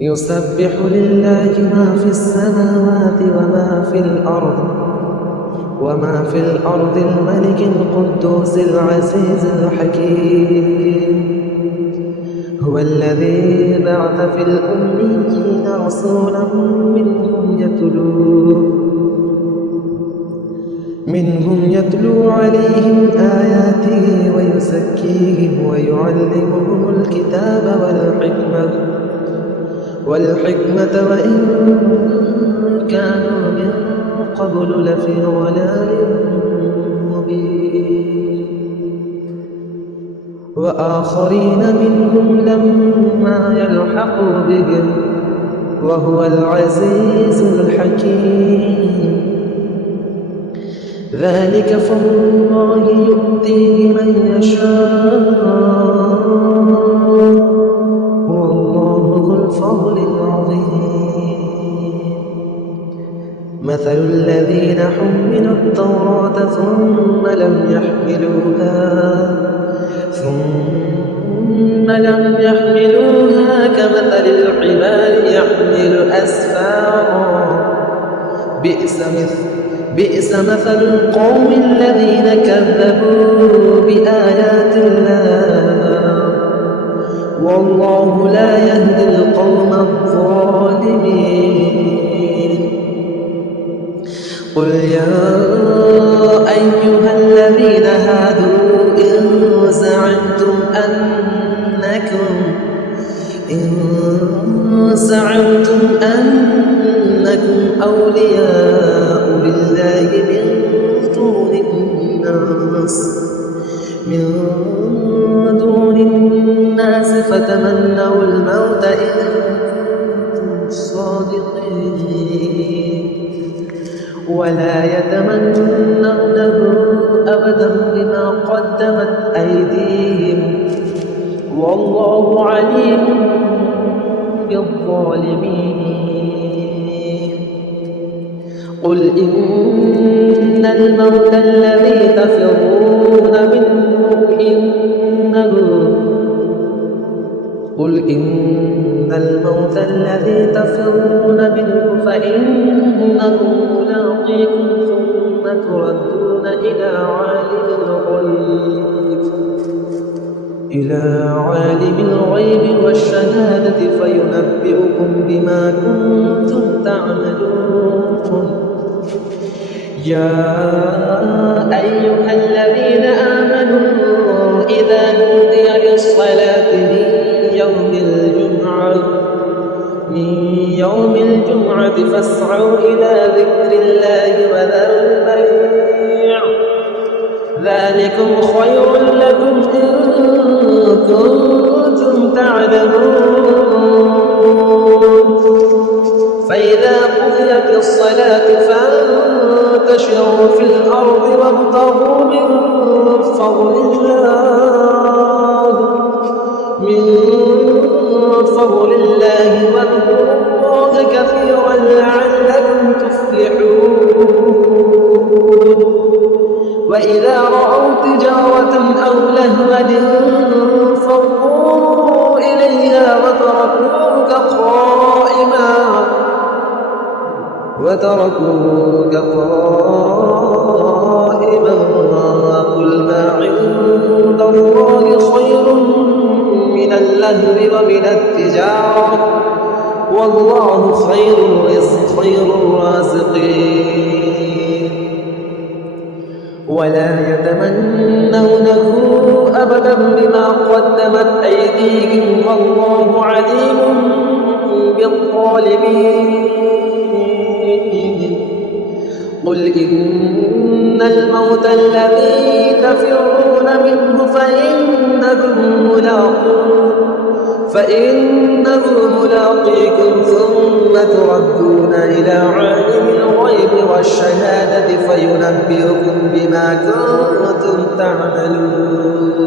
يسبح لله ما في السماوات وما في الأرض الملك القدوس العزيز الحكيم. هو الذي بعث في الأميين رسولا منهم يتلو عليهم آياته ويزكيهم ويعلمهم الكتاب والحكمة وإن كانوا من قبل لفي ضلال مبين. وآخرين منهم لما يلحقوا بهم وهو العزيز الحكيم. ذلك فضل الله يؤتيه من يشاء والله ذو الفضل العظيم. مثل الذين حملوا التوراة ثم لم يحملوها كمثل الحمار يحمل أسفارا بئس مثل القوم الذين كذبوا بآيات الله والله لا يهدي القوم الظالمين. قل يا أيها الذين هادوا إن زعمتم أنكم أولياء لله من دون الناس فتمنوا الموت إن كنتم صادقين ولا يتمنونه أبدا بما قدمت أيديهم والله عليم بالظالمين. قل إن الموت الذي تفرون منه فإنه ملاقيكم ثم تردون إلى عالم الغيب والشهادة فينبئكم بما كنتم تعملون. يا أيها الذين آمنوا إذا نودي للصلاة من يوم الجمعة فاسعوا إلى ذكر الله وذروا البيع ذلكم خير لكم إن كنتم تعلمون. فإذا قضيت الصلاة فانتشروا في الأرض وابتغوا من فضل الله واذكروا الله كثيرا لعلكم تفلحون. وإذا رأوا تجارة أو لهوا انفضوا إليها وتركوك قائما قل ما عند الله خير من اللهو ومن التجارة والله خير الرازقين. ولا يتمنونه أبدا بما قدمت أيديهم والله عليم بالظالمين. قل إن الموت الذي تفرون منه فإنه ملاقيكم ثم تردون إلى عالم الغيب والشهادة فينبئكم بما كنتم تعملون.